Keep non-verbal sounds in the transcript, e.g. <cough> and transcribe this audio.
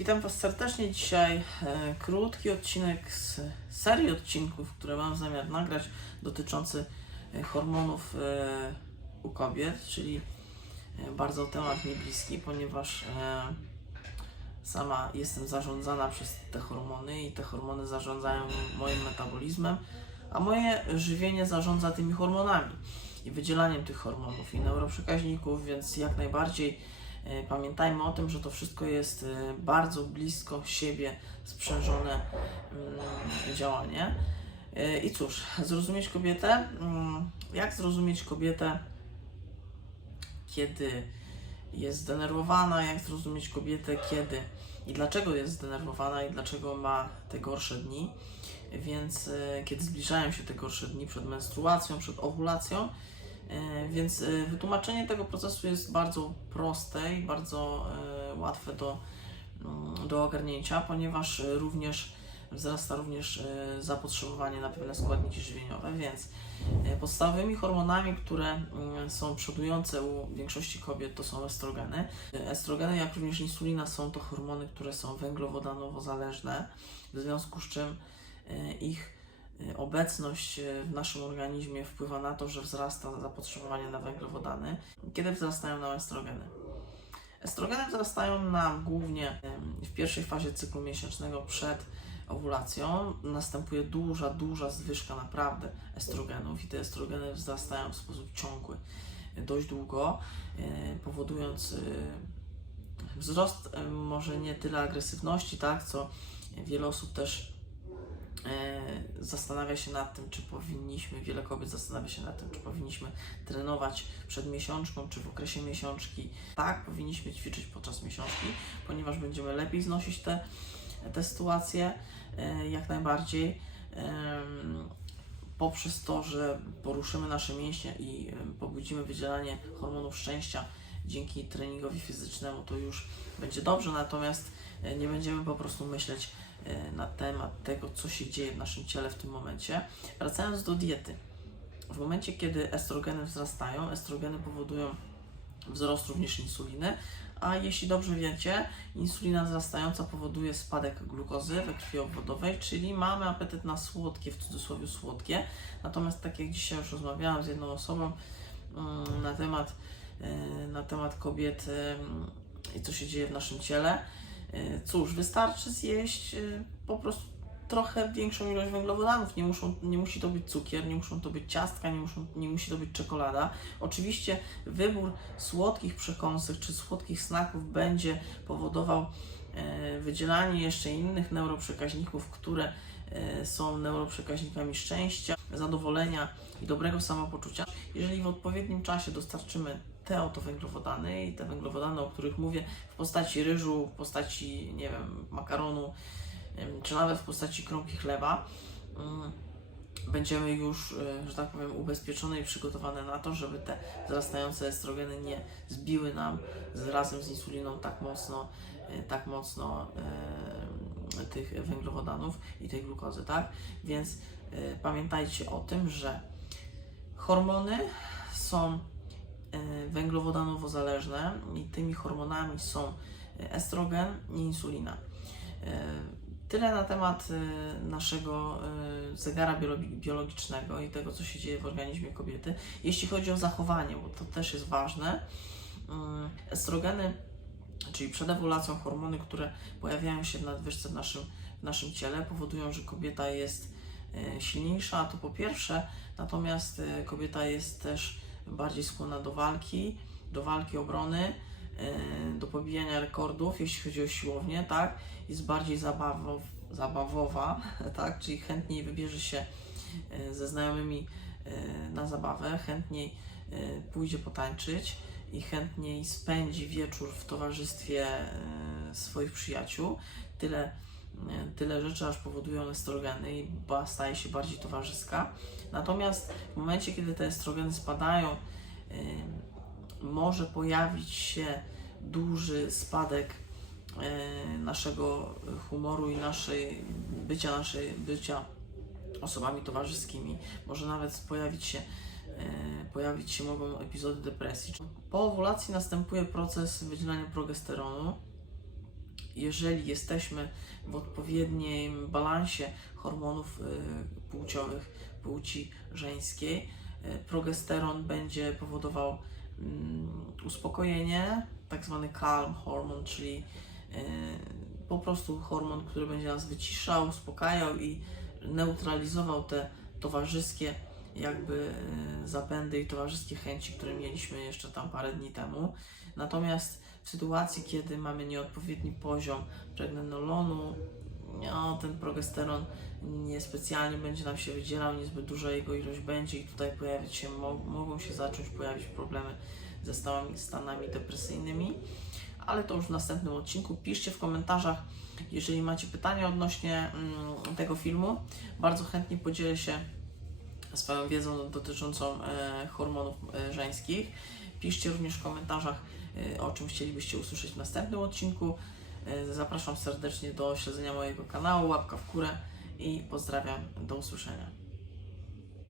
Witam Was serdecznie. Dzisiaj e, krótki odcinek z serii odcinków, które mam zamiar nagrać, dotyczący e, hormonów e, u kobiet, czyli bardzo temat mi bliski, ponieważ sama jestem zarządzana przez te hormony i te hormony zarządzają moim metabolizmem, a moje żywienie zarządza tymi hormonami i wydzielaniem tych hormonów i neuroprzekaźników, więc jak najbardziej Pamiętajmy o tym, że to wszystko jest e, bardzo blisko siebie sprzężone mm, działanie. E, I cóż, zrozumieć kobietę. Mm, Jak zrozumieć kobietę, kiedy jest zdenerwowana, jak zrozumieć kobietę, kiedy i dlaczego jest zdenerwowana i dlaczego ma te gorsze dni. Więc e, kiedy zbliżają się te gorsze dni przed menstruacją, przed owulacją, E, Więc e, wytłumaczenie tego procesu jest bardzo proste i bardzo e, łatwe do, mm, do ogarnięcia, ponieważ e, również wzrasta również e, zapotrzebowanie na pewne składniki żywieniowe, więc e, podstawowymi hormonami, które mm, są przodujące u większości kobiet to są estrogeny. E, Estrogeny, jak również insulina są to hormony, które są węglowodanowo zależne, w związku z czym e, ich obecność y, w naszym organizmie wpływa na to, że wzrasta zapotrzebowanie na węglowodany. Kiedy wzrastają nam estrogeny? Estrogeny wzrastają nam głównie em, w pierwszej fazie cyklu miesięcznego przed owulacją. Następuje duża, duża zwyżka naprawdę estrogenów i te estrogeny wzrastają w sposób ciągły y, dość długo, y, powodując y, wzrost może nie tyle agresywności, tak, co wiele osób też zastanawia się nad tym, czy powinniśmy, wiele kobiet zastanawia się nad tym, czy powinniśmy trenować przed miesiączką, czy w okresie miesiączki. Tak, powinniśmy ćwiczyć podczas miesiączki, ponieważ będziemy lepiej znosić te, te sytuacje, e, jak najbardziej. Poprzez to, że poruszymy nasze mięśnie i pobudzimy wydzielanie hormonów szczęścia dzięki treningowi fizycznemu, to już będzie dobrze, natomiast e, nie będziemy po prostu myśleć e, na temat tego, co się dzieje w naszym ciele w tym momencie. Wracając do diety. W momencie, kiedy estrogeny wzrastają, estrogeny powodują wzrost również insuliny, a jeśli dobrze wiecie, insulina wzrastająca powoduje spadek glukozy we krwi obwodowej, czyli mamy apetyt na słodkie, w cudzysłowie słodkie. Natomiast tak jak dzisiaj już rozmawiałam z jedną osobą mm, na temat, e, na temat kobiet i co się dzieje w naszym ciele, E, Cóż, wystarczy zjeść e, po prostu trochę większą ilość węglowodanów. Nie, muszą, nie musi to być cukier, nie muszą to być ciastka, nie, muszą, nie musi to być czekolada. Oczywiście wybór słodkich przekąsek czy słodkich snaków będzie powodował e, wydzielanie jeszcze innych neuroprzekaźników, które e, są neuroprzekaźnikami szczęścia, zadowolenia i dobrego samopoczucia. Jeżeli w odpowiednim czasie dostarczymy te oto węglowodany i te węglowodany, o których mówię, w postaci ryżu, w postaci, nie wiem, makaronu, czy nawet w postaci kromki chleba, mm, będziemy już, e, że tak powiem, ubezpieczone i przygotowane na to, żeby te wzrastające estrogeny nie zbiły nam z, razem z insuliną tak mocno, e, tak mocno tych węglowodanów i tej glukozy, tak? Więc e, pamiętajcie o tym, że hormony są e, węglowodanowo zależne i tymi hormonami są e, estrogen i insulina. E, Tyle na temat e, naszego zegara biologi- biologicznego i tego, co się dzieje w organizmie kobiety. Jeśli chodzi o zachowanie, bo to też jest ważne, mm, estrogeny, czyli przed ewoluacją hormony, które pojawiają się w nadwyżce w naszym, w naszym ciele, powodują, że kobieta jest silniejsza, to po pierwsze, natomiast kobieta jest też bardziej skłonna do walki, do walki obrony, e, do pobijania rekordów, jeśli chodzi o siłownię, tak, jest bardziej zabawow, zabawowa, <laughs> tak, czyli chętniej wybierze się e, ze znajomymi e, na zabawę, chętniej pójdzie potańczyć i chętniej spędzi wieczór w towarzystwie swoich przyjaciół. Tyle, tyle rzeczy aż powodują estrogeny i ba- staje się bardziej towarzyska. Natomiast w momencie, kiedy te estrogeny spadają, może pojawić się duży spadek e, naszego humoru i naszej bycia, naszej bycia osobami towarzyskimi. Może nawet pojawić się, e, pojawić się mogą epizody depresji. Po owulacji następuje proces wydzielania progesteronu jeżeli jesteśmy w odpowiednim balansie hormonów y, płciowych płci żeńskiej, y, progesteron będzie powodował mm, uspokojenie, tak zwany calm hormon, czyli y, po prostu hormon, który będzie nas wyciszał, uspokajał i neutralizował te towarzyskie jakby y, zapędy i towarzyskie chęci, które mieliśmy jeszcze tam parę dni temu. Natomiast w sytuacji, kiedy mamy nieodpowiedni poziom pregnenolonu, no, ten progesteron niespecjalnie będzie nam się wydzielał, niezbyt duża jego ilość będzie i tutaj pojawić się, mo- mogą się zacząć pojawić problemy ze stałymi stanami depresyjnymi, ale to już w następnym odcinku. Piszcie w komentarzach, jeżeli macie pytania odnośnie mm, tego filmu. Bardzo chętnie podzielę się swoją wiedzą dotyczącą e, hormonów e, żeńskich. Piszcie również w komentarzach, e, o czym chcielibyście usłyszeć w następnym odcinku. Zapraszam serdecznie do śledzenia mojego kanału, łapka w górę i pozdrawiam. Do usłyszenia.